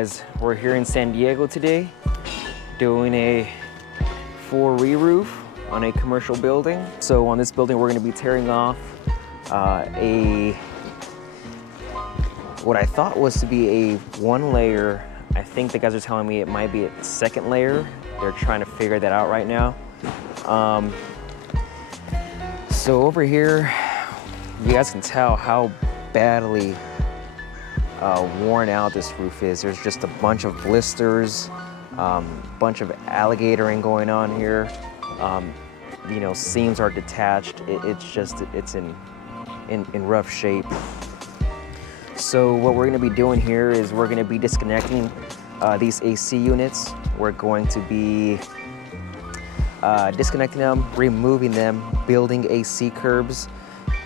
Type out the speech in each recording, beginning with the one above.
guys, we're here in San Diego today doing a full re-roof on a commercial building. So on this building, we're going to be tearing off what I thought was to be a one layer. I think the guys are telling me it might be a second layer. They're trying to figure that out right now. So over here, you guys can tell how badly worn out this roof is. There's just a bunch of blisters, bunch of alligatoring going on here. You know, seams are detached. It's in rough shape. So what we're going to be doing here is we're going to be disconnecting these AC units. We're going to be disconnecting them, removing them, building AC curbs,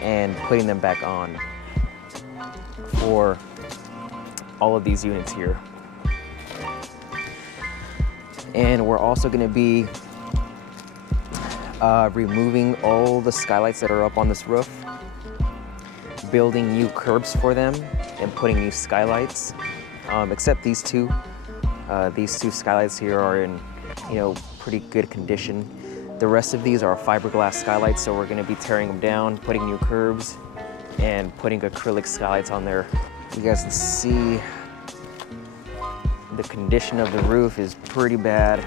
and putting them back on for all of these units here. And we're also going to be removing all the skylights that are up on this roof, building new curbs for them, and putting new skylights. Except these two skylights here are in, you know, pretty good condition. The rest of these are fiberglass skylights, so we're going to be tearing them down, putting new curbs, and putting acrylic skylights on there. You guys can see the condition of the roof is pretty bad.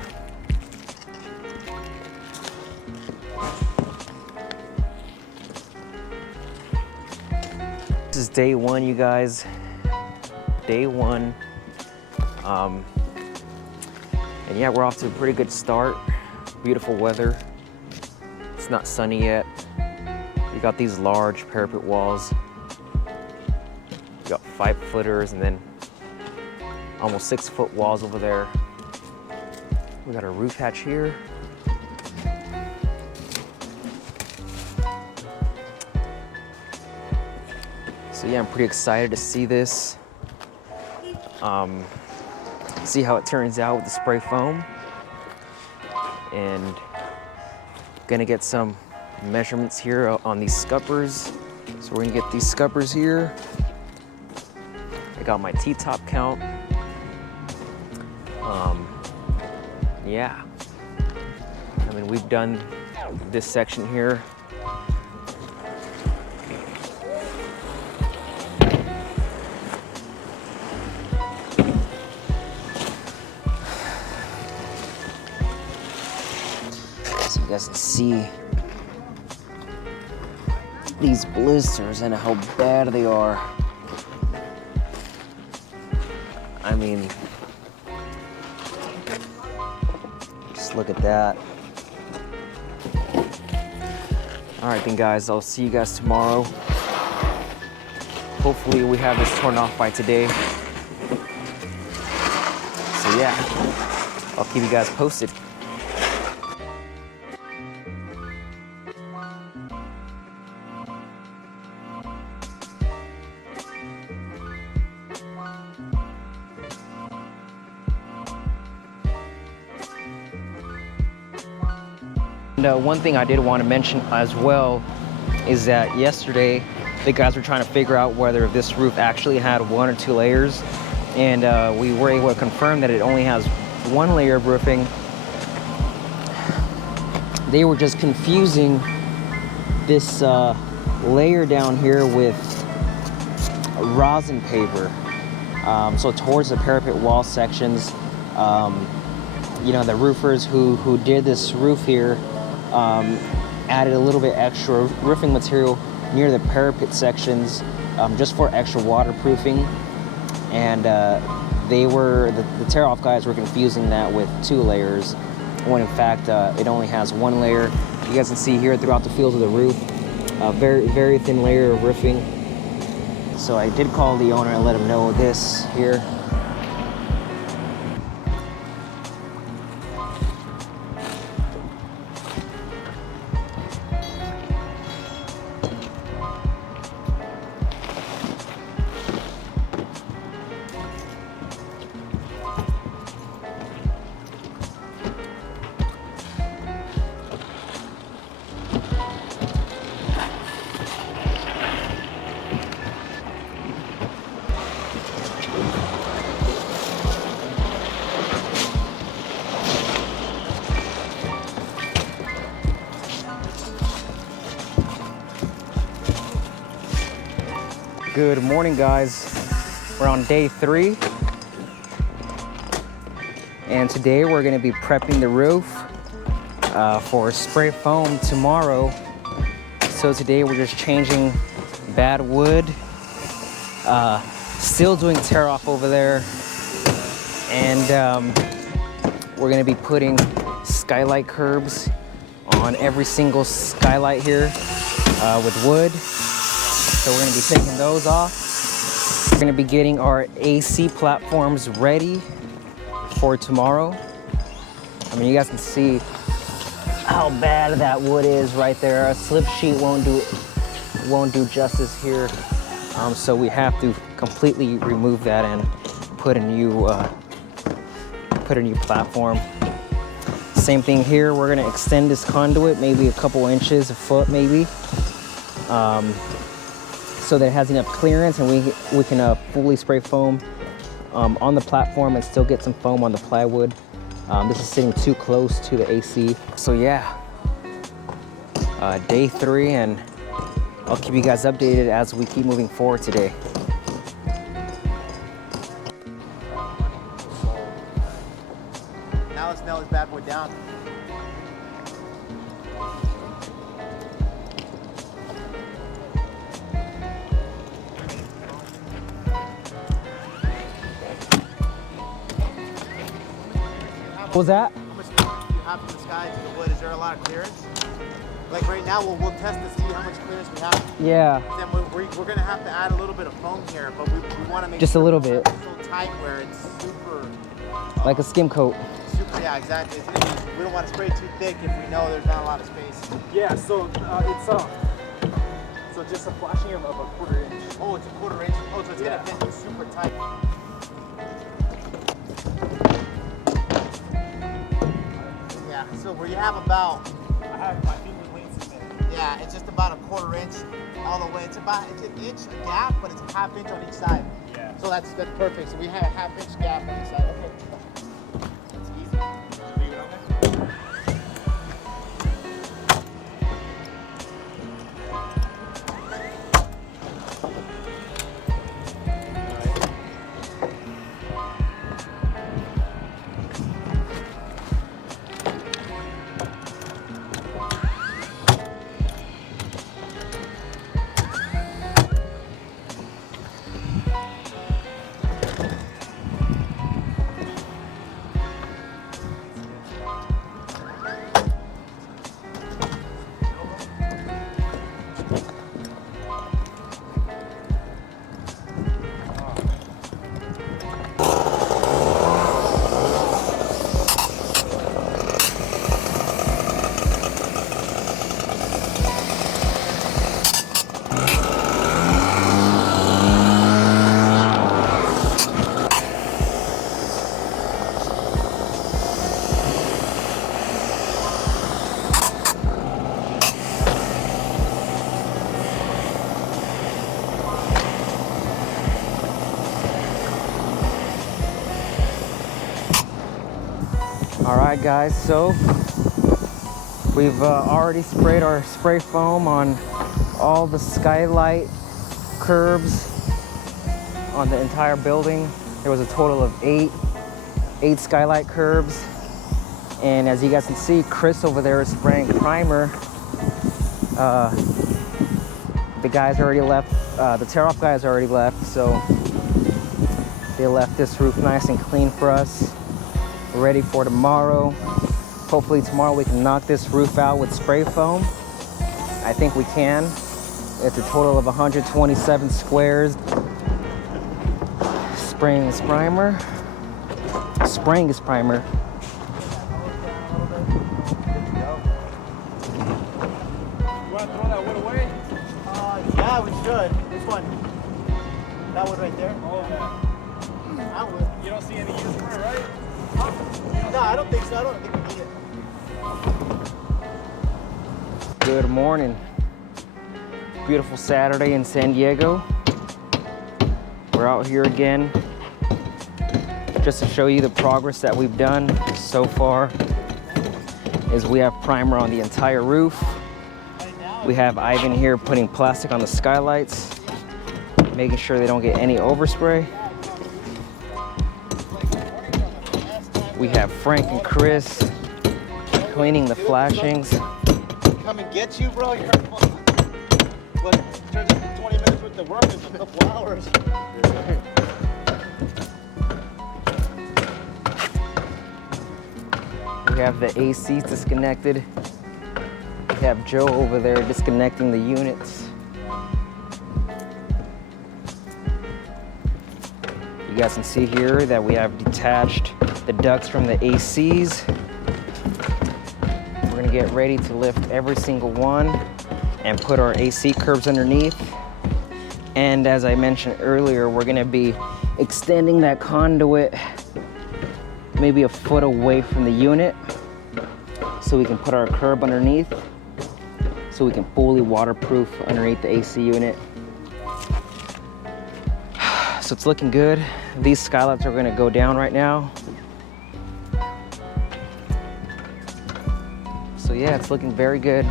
This is day one, you guys. Day one. And yeah, we're off to a pretty good start. Beautiful weather. It's not sunny yet. We got these large parapet walls. We got 5-footers and then almost 6-foot walls over there. We got a roof hatch here. So yeah, I'm pretty excited to see this. See how it turns out with the spray foam. And gonna get some measurements here on these scuppers. So we're gonna get these scuppers here. I got my T-top count. Yeah. I mean, we've done this section here. So you guys can see these blisters and how bad they are. I mean, just look at that. All right then guys, I'll see you guys tomorrow. Hopefully we have this torn off by today. So yeah, I'll keep you guys posted. And one thing I did want to mention as well is that yesterday the guys were trying to figure out whether this roof actually had 1 or 2 layers, and we were able to confirm that it only has 1 layer of roofing. They were just confusing this layer down here with rosin paver. So towards the parapet wall sections, you know, the roofers who did this roof here added a little bit extra roofing material near the parapet sections just for extra waterproofing, and the tear-off guys were confusing that with 2 layers when in fact it only has 1 layer. You guys can see here throughout the field of the roof, a very thin layer of roofing. So I did call the owner and let him know this here. Good morning, guys. We're on day 3. And today we're gonna be prepping the roof for spray foam tomorrow. So today we're just changing bad wood, still doing tear off over there. And we're gonna be putting skylight curbs on every single skylight here with wood. So we're gonna be taking those off. We're gonna be getting our AC platforms ready for tomorrow. I mean, you guys can see how bad that wood is right there. A slip sheet won't do justice here. So we have to completely remove that and put a new platform. Same thing here. We're gonna extend this conduit maybe a couple inches, a foot maybe, so that it has enough clearance and we can fully spray foam on the platform and still get some foam on the plywood. This is sitting too close to the AC. So yeah, day 3, and I'll keep you guys updated as we keep moving forward today. Now let's nail this bad boy down. What was that? How much clearance do you have from the sky to the wood? Is there a lot of clearance? Like right now, we'll test to see how much clearance we have. Yeah. Then we're gonna have to add a little bit of foam here, but we want to make just sure a little bit. It's so tight where it's super. Like a skim coat. Super, yeah, exactly. We don't want to spray too thick if we know there's not a lot of space. Yeah, so so just a flashing of a 1/4 inch. Oh, it's a 1/4 inch. Oh, so it's gonna fit you super tight. Yeah. So where you have about. I have my finger lengths in there. Yeah, it's just about a 1/4 inch all the way. It's an inch gap, but it's a 1/2 inch on each side. Yeah. So that's perfect. So we have a 1/2 inch gap on each side. Okay. That's easy. Leave it on there. All right, guys, so we've already sprayed our spray foam on all the skylight curbs on the entire building. There was a total of eight skylight curbs. And as you guys can see, Chris over there is spraying primer. The guys already left, the tear-off guys already left, so they left this roof nice and clean for us. We're ready for tomorrow. Hopefully tomorrow we can knock this roof out with spray foam. I think we can. It's a total of 127 squares. Spraying this primer. Spraying this primer. You want to throw that wood away? Yeah, we should. Which one? That wood right there? Oh, yeah. That wood. You don't see any use for it, right? No, I don't think so. I don't think we need it. Good morning. Beautiful Saturday in San Diego. We're out here again just to show you the progress that we've done so far. Is we have primer on the entire roof. We have Ivan here putting plastic on the skylights. making sure they don't get any overspray. We have Frank and Chris cleaning the flashings. Come and get you, bro. You're fun. What turns into 20 minutes worth of work in a couple hours. We have the AC disconnected. We have Joe over there disconnecting the units. You guys can see here that we have detached the ducts from the ACs. We're gonna get ready to lift every single one and put our AC curbs underneath. And as I mentioned earlier, we're gonna be extending that conduit maybe a foot away from the unit so we can put our curb underneath so we can fully waterproof underneath the AC unit. So it's looking good. These skylights are gonna go down right now. So yeah, it's looking very good.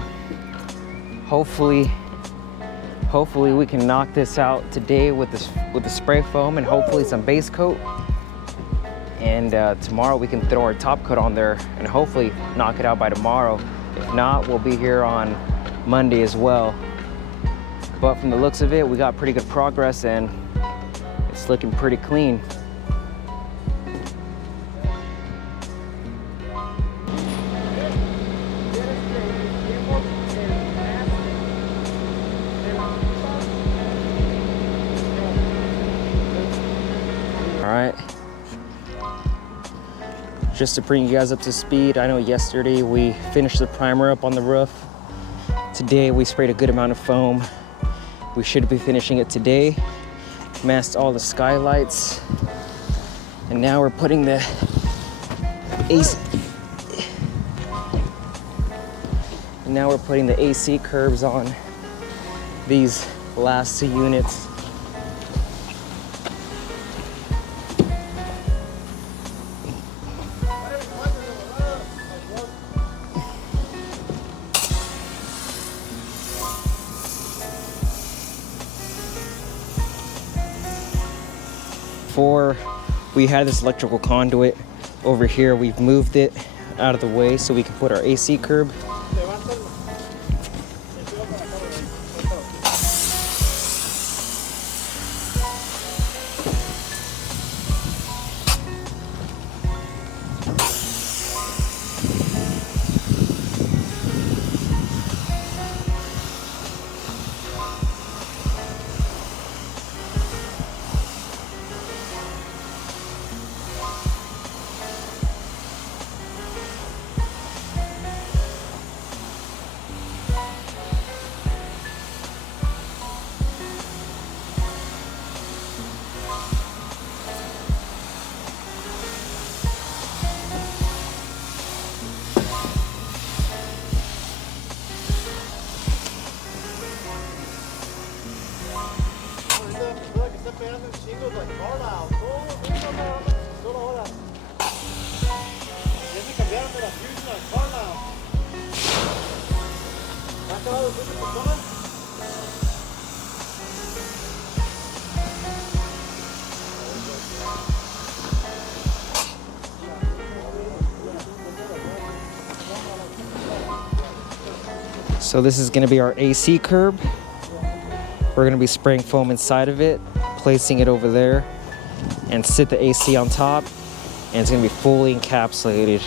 Hopefully we can knock this out today with the spray foam and hopefully some base coat. And tomorrow we can throw our top coat on there and hopefully knock it out by tomorrow. If not, we'll be here on Monday as well. But from the looks of it, we got pretty good progress and it's looking pretty clean. All right. Just to bring you guys up to speed, I know yesterday we finished the primer up on the roof. Today we sprayed a good amount of foam. We should be finishing it today. Masked all the skylights. And now we're putting the AC curbs on these last two units. Before we had this electrical conduit over here, we've moved it out of the way so we can put our AC curb. So this is gonna be our AC curb. We're gonna be spraying foam inside of it, placing it over there, and sit the AC on top, and it's gonna be fully encapsulated.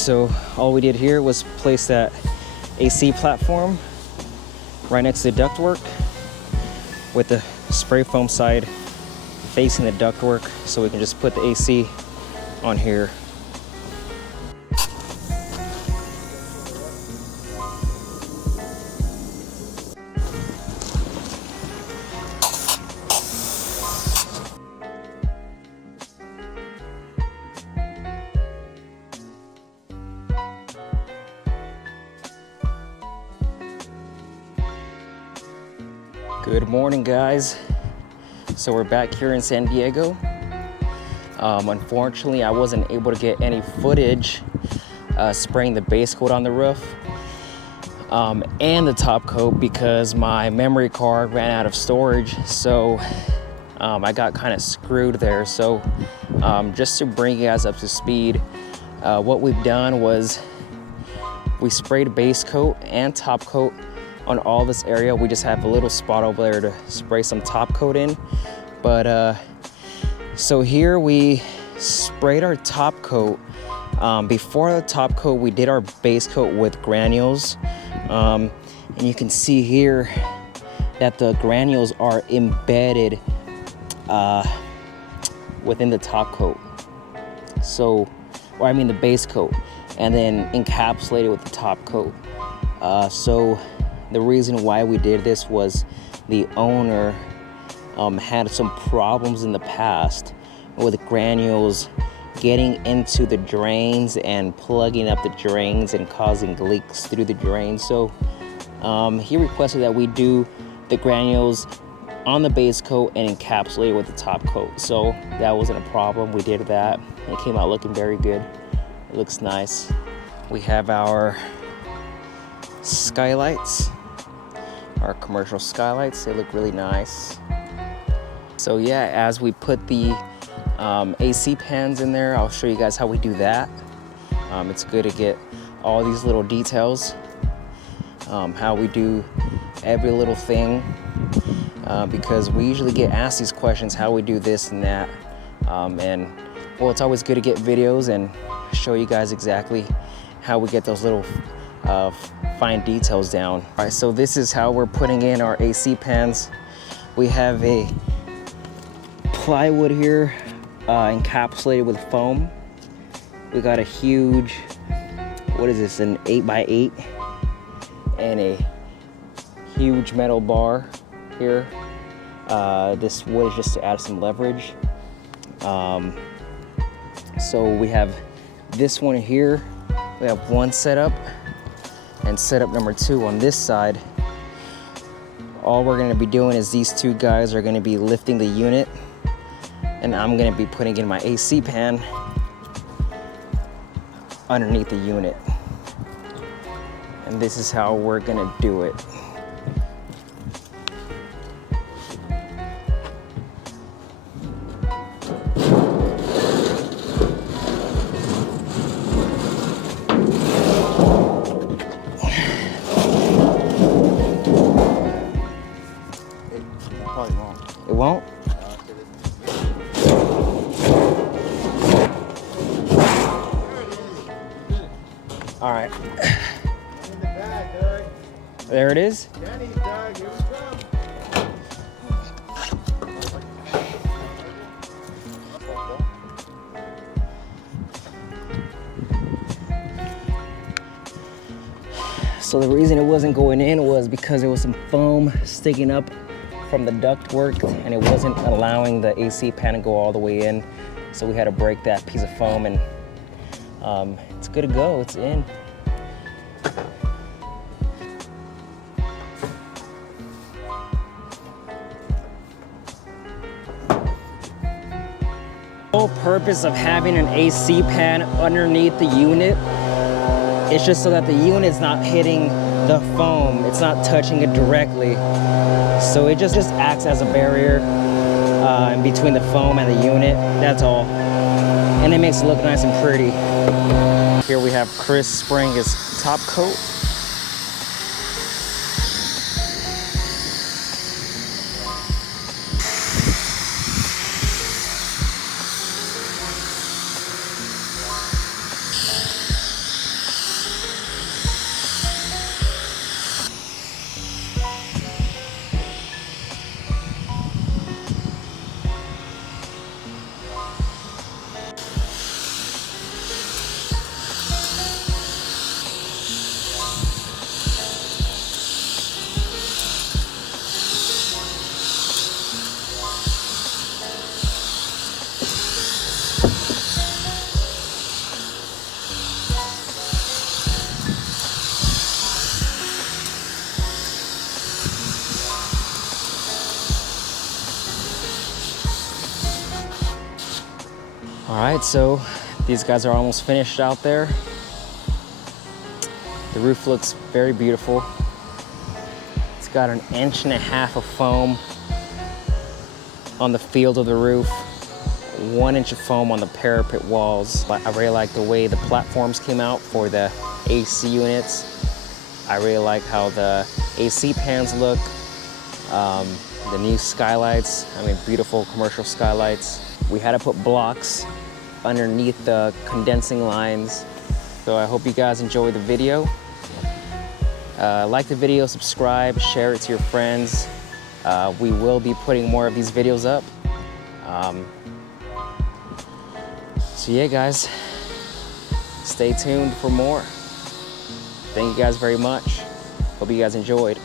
so all we did here was place that AC platform right next to the ductwork with the spray foam side facing the ductwork, so we can just put the AC on here. Good morning, guys. So we're back here in San Diego. Unfortunately, I wasn't able to get any footage spraying the base coat on the roof and the top coat because my memory card ran out of storage. So I got kind of screwed there. So just to bring you guys up to speed, what we've done was we sprayed base coat and top coat on all this area. We just have a little spot over there to spray some top coat in. But so here we sprayed our top coat. Before the top coat, we did our base coat with granules. And you can see here that the granules are embedded within the top coat. So, or I mean the base coat, and then encapsulated with the top coat. So the reason why we did this was the owner had some problems in the past with granules getting into the drains and plugging up the drains and causing leaks through the drains. So he requested that we do the granules on the base coat and encapsulate it with the top coat. So that wasn't a problem. We did that. It came out looking very good. It looks nice. We have our skylights, our commercial skylights. They look really nice. So yeah, as we put the AC pans in there, I'll show you guys how we do that. It's good to get all these little details, how we do every little thing, because we usually get asked these questions, how we do this and that. And well, it's always good to get videos and show you guys exactly how we get those little fine details down. All right, so this is how we're putting in our AC pans. We have a plywood here encapsulated with foam. We got a huge, what is this, an 8x8, and a huge metal bar here. This wood is just to add some leverage. So we have this one here. We have one setup, and setup number 2 on this side. All we're gonna be doing is these two guys are gonna be lifting the unit, and I'm gonna be putting in my AC pan underneath the unit. And this is how we're gonna do it. Probably won't. It won't? All right. In the bag, Doug. There it is. Danny's, Doug. Here we come. So the reason it wasn't going in was because there was some foam sticking up from the ductwork, and it wasn't allowing the AC pan to go all the way in. So we had to break that piece of foam, and it's good to go. It's in. The whole purpose of having an AC pan underneath the unit, it's just so that the unit's not hitting the foam. It's not touching it directly. So it just acts as a barrier in between the foam and the unit. That's all. And it makes it look nice and pretty. Here we have Chris spraying his top coat. All right, so these guys are almost finished out there. The roof looks very beautiful. It's got 1.5 inches of foam on the field of the roof, 1 inch of foam on the parapet walls. I really like the way the platforms came out for the AC units. I really like how the AC pans look. The new skylights, I mean, beautiful commercial skylights. We had to put blocks underneath the condensing lines. So I hope you guys enjoy the video. Like the video, subscribe, share it to your friends. We will be putting more of these videos up. So yeah, guys, stay tuned for more. Thank you guys very much. Hope you guys enjoyed.